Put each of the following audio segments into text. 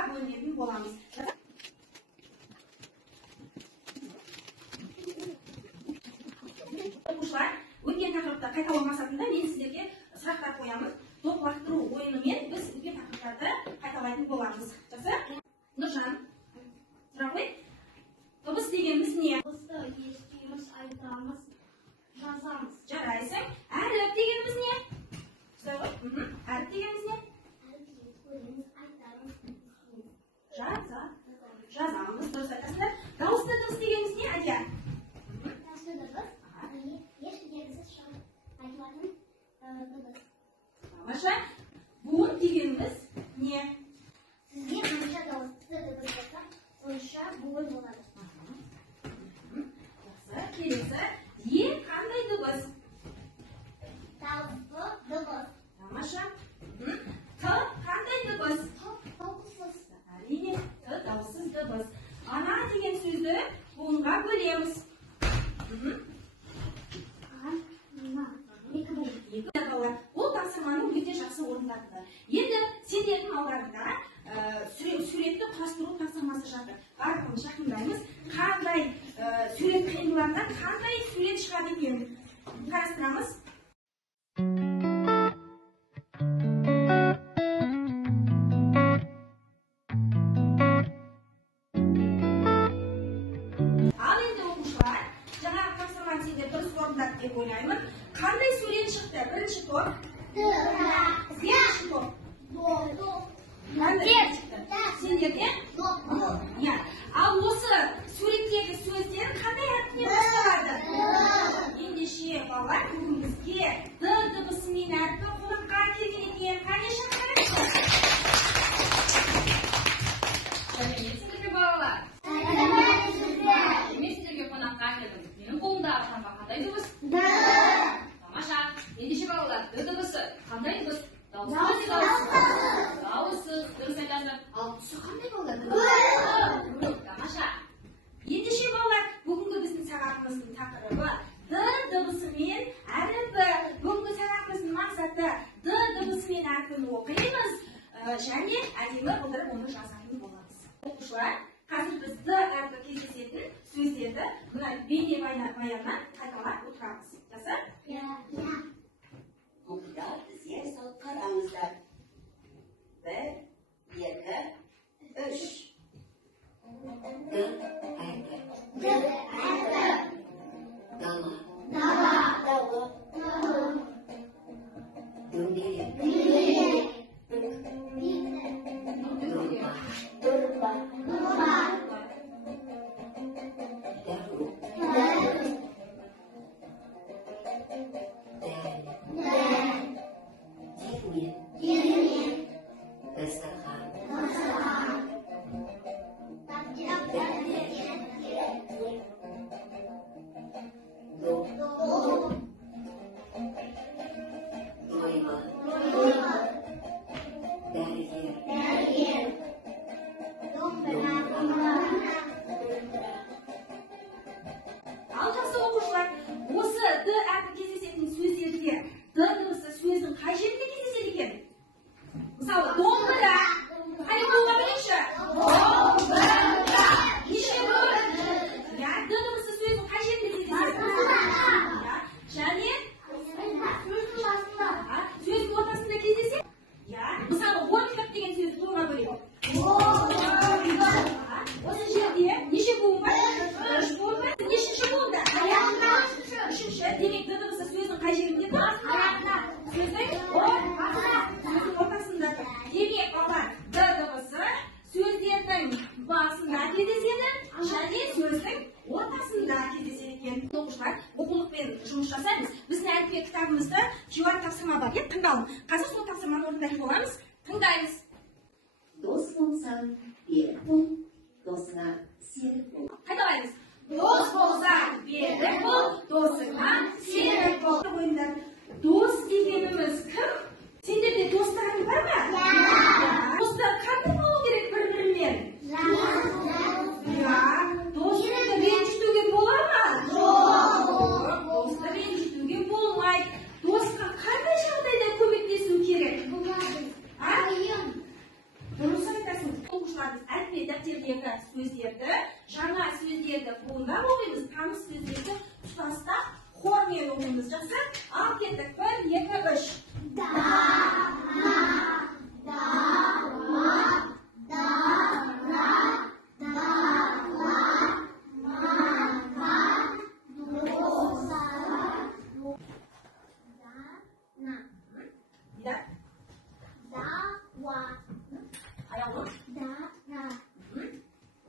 топқа бөлінетін боламыз. Оқушылар, өткен тақырыпты қайталау мақсатында мен сіздерге сұрақтар қоямыз. Топ лақтыру ойынымен біз өткен тақырыптарды қайталайтын боламыз. Жақсы? Нұржан, сұрақ қой. Дыбыс дегеніміз не? Дыбысты естиміз, айтамыз, жазамыз. Жарайсың. Әріп дегеніміз не? Әріп дегеніміз не? Жазамыз. Дұрыс айтасыздар. Дауысты дыбыс дегеніміз не, Әлия? Дауысты дыбыс ешкімдегісіз шығып айтылатын дыбыс. Тамаша. Буын дегеніміз не? Сізге қанша дауысты дыбыс болса, сонша буын болады. Жақсы. Келесі. Е қандай дыбыс? Дауысты дыбыс. Тамаша. Т қандай дыбыс? Дауыссыз. Әрине, Т дауыссыз дыбыс. Ана деген сөзді буынға бөлеміз. Екі буын. Ол тапсырманы өте жақсы орындады. Енді сендердің алдарында суретті құрастыру тапсырмасы жатыр. Барлығымыз жақындаймыз. Қандай сурет қиындыларында қандай сурет шығады екенін қарастырамыз. Ал енді оқушылар, жаңағы тапсырманы сендер дұрыс орындады деп ойлаймын. Қандай сурет шықты? Бірінші топ. Екінші топ. Қандай шықты? Сендерде? Иә. Ал осы суреттегі сөздер қандай әріппен басталады? Ендеше балалар, бүгін бізге Д дыбысымен әріпі қонаққа келген екен. Қане шақырайық? Сәлеметсіздер балалар. Мен сіздерге қонаққа келдім. Менің қолымдағы шамға қандай дыбыс? Тамаша. Ендеше балалар, Д дыбысы қандай дыбыс? Дауыссыз. Дұрыс айтасыздар. Ал түсі қандай балалар? Тамаша. Ендеше балалар, бүгінгі біздің сағатымыздың тақырыбы Д дыбысымен әріпі. Бүгінгі сағатымыздың мақсаты Д дыбысымен әріпін оқимыз және әдемі қылдырып оны жазатын боламыз. Оқушылар, қазір біз Д әріпі кездесетін сөздерді мына бейне баяннан қайталап отырамыз. Жақсы? Мұнда бізге салып қараңыздар. 1, 2, 3. Д әрпі. Дала. Дөңгелек. Дорба. Дәру. Диірмен. Дастархан. Дойма. Дәрігер. Ал жақсы оқушылар, осы Д әріпі кездесетін сөздерде Д дыбысы сөздің қай жерінде кездеседі екен? Мысалы, домбыра. Қай болуға білейікші? Домбыра. Неше бөлік? Д дыбысы сөздің қай жерінде кездеседі? Және сөздің ортасында кездеседі? Мысалы, орындық деген сөз болуға бөлек. Осы жерде неше буын бар? 3 буын бар. Нешінші буында? Үшінші. Демек, Д дыбысы сөздің қай жерінде тұр? Сөздің ортасында. Демек, балалар, Д дыбысы сөздердің басында кездеседі және сөздің ортасында кездеседі екен. Оқушылар, оқулықпен жұмыс жасаймыз. Біздің әліппе кітабымызда жоғары тапсырма бар. Тыңдалың. Қазір сол тапсырманы орындайтын боламыз. Тыңдаймыз. Дос болсаң, берік бол. Досыңа серік бол. Қайталаймыз. Дос болсаң, берік бол, досыңа серік бол. Ойындар, дос дегеніміз кім? Сендерде достарың бар ма? Достар қандай болу керек бір-бірімен? Достарды ренжітуге бола ма? Достарды ренжітуге болмайды. Досқа қандай жағдайда көмектесу керек? Дұрыс айтасың. дәптerdегі сөздерді, жаңа сөздерді буындап оқимыз, таныс сөздерді тұтастап хормен оқимыз. Жақсы? Ал кеттік. 1, 2, 3. Аяғын.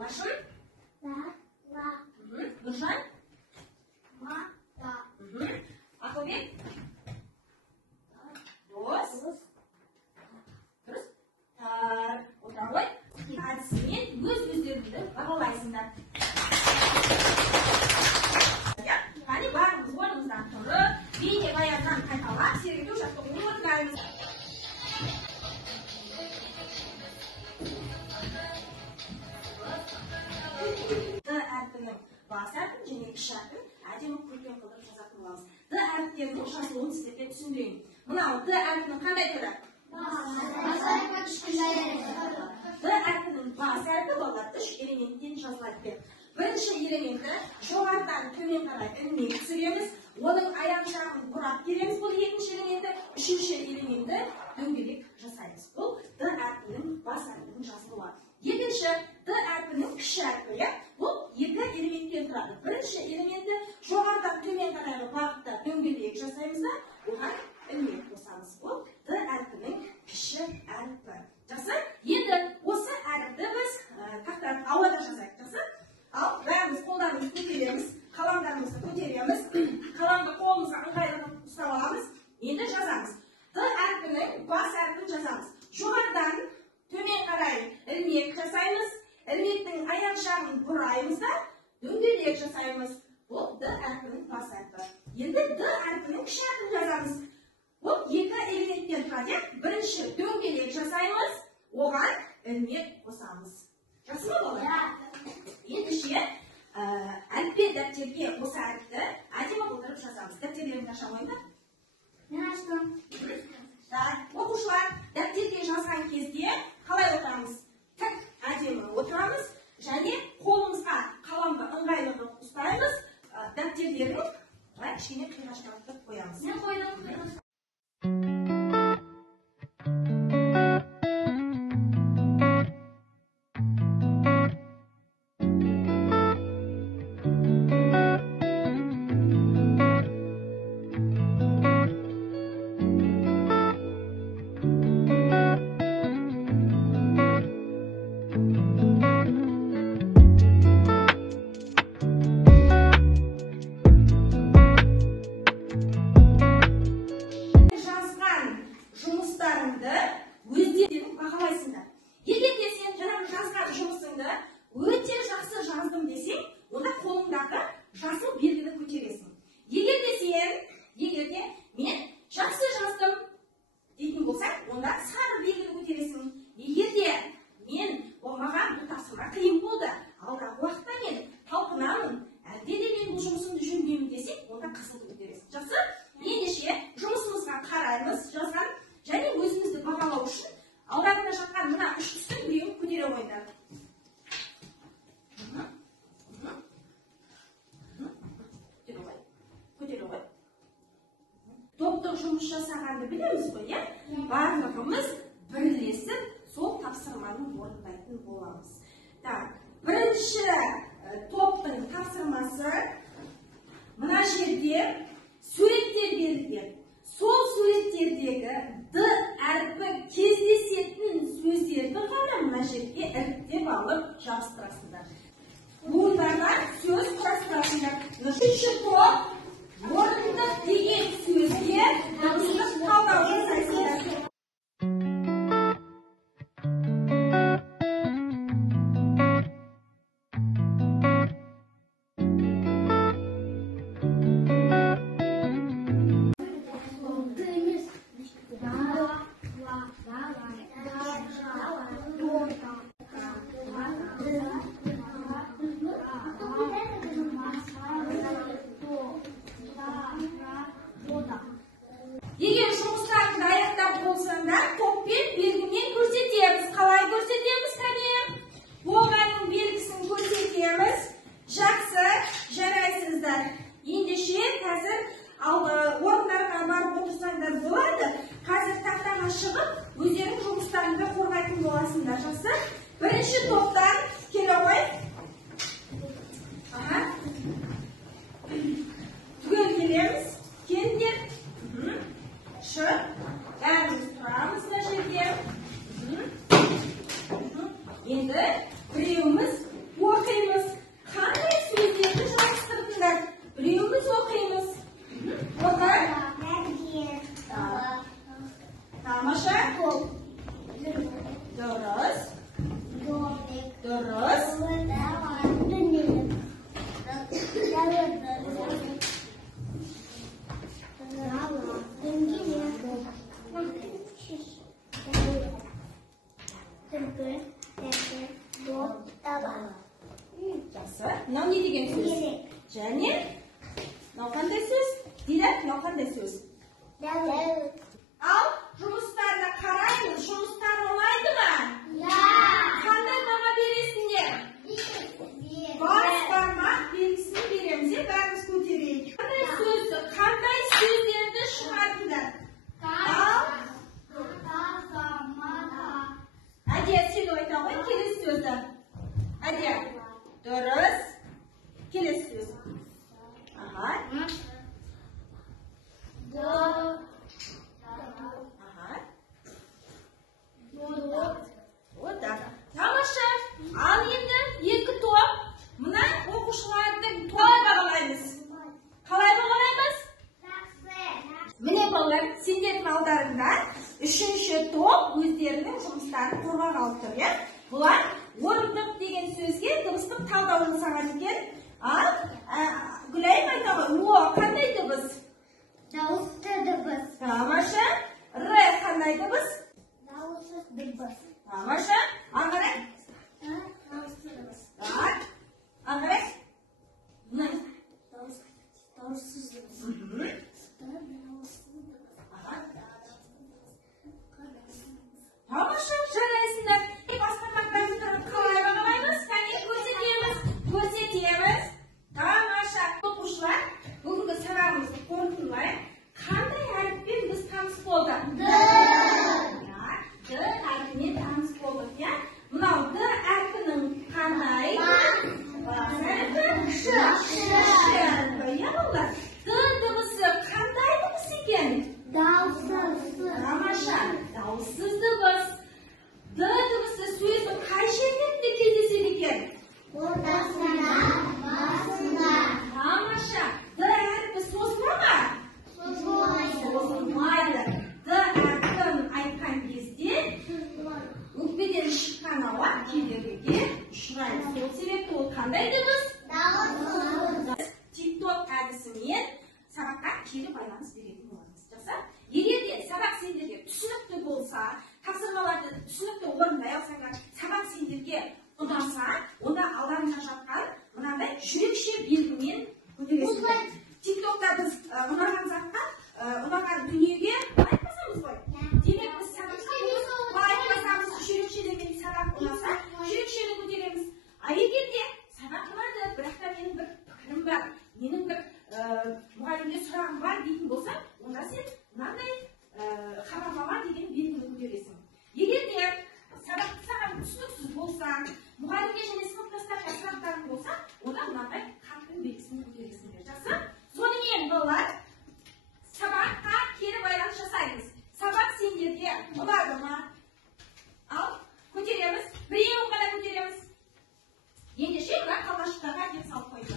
Лашын. Нұржан. Ақылбек. Дос. Дұрыс. Отыра ғой. Әдісімен өз-өздеріңді бағалайсыңдар. Қане барыңыз орныңыздан тұрып, бейнебаяннан қайталап, сергелдеу жаттығуын орындаймыз. әрпінің бас әрпін және кіші әрпін әдемі көркем қылдырып жазатын боламыз. Д әріптерінің жазылуын сіздерге түсіндірейін. Мынау Д әрпінің қандай түрі? Д әрпінің бас әрпі балалар 3 элементтен жазылады. Бірінші элементі жоғарыдан төмен қарай ілмей түсіреміз. Оның аяқ жағын бұрап береміз. Бұл екінші элементі. Үшінші элементі дөңгелек жасаймыз. Бұл Д әрпінің бас әрпінің жазылуы. Екінші Д әрпінің кіші әрпі. Бұл екі элементтен тұрады. Бірінші элементі жоғарыдан төмен қарайғы бағытта дөңгелек жасаймыз да, оған ілмек қосамыз. Бұл Д әрпінің кіші әрпі. Жақсы? Енді осы әріпті біз тақтадан ауада жазайық. Жақсы? Ал бәріміз қолдарымызды көтереміз, қаламдарымызды көтереміз, қаламды қолымызға ыңғайлы ұстап аламыз. Енді жазамыз. Д әрпінің бас әрпін жазамыз. Жоғарыдан төмен қарай ілмек жасаймыз. Ілмектің аяқ жағын бұраймыз да, дөңгелек жасаймыз. Бұл Д әрпінің бас әрпі. Енді Д әрпінің кіші әрпін жазамыз. Бұл екі элементтен тұрады. Бірінші дөңгелек жасаймыз, оған ілмек қосамыз. Жақсы ма балалар? Ендеше әліппе дәптерге осы әріпті әдемі қылдырып жазамыз. Дәптерлеріңді аша қойыңдар. Мен аштым. Оқушылар дәптерге жазған кезде қалай отырамыз? Тік әдемі отырамыз және қолымызға қаламды ыңғайлы ұстаймыз. Дәптерлерін кішкене қиғаштатып қоямыз. Мен қойдым. Топтық жұмыс жасағанды білеміз ғой, иә? Барлығымыз бірлесіп сол тапсырманы орындайтын боламыз. Бірінші топтың тапсырмасы мына жерде суреттер берілген. Сол суреттердегі Д әрпі кездесетін сөздерді ғана мына жерге іріктеп алып жабыстырасыңдар. Буындардан сөз құрастырасыңдар. Үшінші топ орындық деген сөзге дыбыстық талдау жасайсыңдар. Егер Жақсы. Мынау не деген сөз? Және мынау қандай сөз? Диләк, мынау қандай сөз? Ал жұмыстарына қараймыз. Жұмыстар оңайды ма? Қандай баға бересіңдер? Бас бармақ белгісін береміз. Бәріміз көтерейік. Қандай сөздерді шығардыңдар? Әдия, сен айта ғой келесі сөзді. Әдия, дұрыс. Келесі сөз. Ага. Ода. Тамаша. Ал енді екі топ. Мына оқушылардың тобын бағалаймыз. Қалай бағалаймыз? Міне балалар, сендердің алдарында үшінші топ өздерінің жұмыстарын қорғап алып тұр, иә? Бұлар орындық деген сөзге дыбыстық талдау жасаған екен. Ал Гүлайым айта ғой, о қандай дыбыс? Дауысты дыбыс. Тамаша. Р қандай дыбыс? Дауыссыз дыбыс. Тамаша. Аңғарай? Дауысты дыбыс. Так. Аңғарай? Дауыссыз дыбыс. Тамаша, жарайсыңдар. Басқармақтарын тұрып қалай бағалаймыз? Кәне көрсетеміз. Тамаша. Оқушылар, бүгінгі сабағымызды қорытындылайық. Қандай әріппен біз таныс болдық? Д әрпімен таныс болдық, иә? Мынау Д әрпінің қандай? Бас әрпі? Ш. Иә балалар? Д дыбысы қандай дыбыс екен? Дауыссыз. Тамаша, дауыссыз дыбыс. Д дыбысы сөздің қай жерінде кездеседі екен? Ортасында, басында. Тамаша, Д әрпі созыла ма? Созылмайды. Д әрпін айтқан кезде өкпеден шыққан ауа кедергіге ұшырайды. Сол себепті ол қандай дыбыс? Дауыссыз. TikTok әдісімен сабаққа кері байланыс беретін боламыз. Жақсы? Егер де сабақ сендерге түсінікті болса, тапсырмаларды түсінікті орындай алсаңдар, сабақ сендерге ұнаса, онда алдарында жатқан мынандай жүрекше белгімен көтересіңдер. TikTokта біз ұнаған затқа, ұнаған дүниеге лайк басамыз ғой. Демек біз сабаққа лайк басамыз, жүрекшелермен сабақ ұнаса, жүрекшені көтереміз. А егер де сабақ ұнады, бірақ та менің бір пікірім бар, менің бір мұғалімге сұрағым бар дейтін болса, онда сен мынандай хабарлама деген белгіні көтересің. Егер де сабақты саған түсініксіз болса, мұғалімге және сыныптастарға сұрақтарың болса, онда мынандай қарпін белгісін көтересіңдер. Жақсы? Сонымен балалар, сабаққа кері байланыс жасаймыз. Сабақ сендерге ұнады ма? Ал көтереміз. Біреуін ғана көтереміз. Ендеше мына қалашықтарға әкеп салып қойды.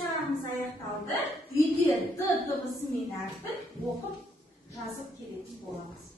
Сабағымыз аяқталды. Үйде Д дыбысы мен әріпін оқып жазып келетін боламыз.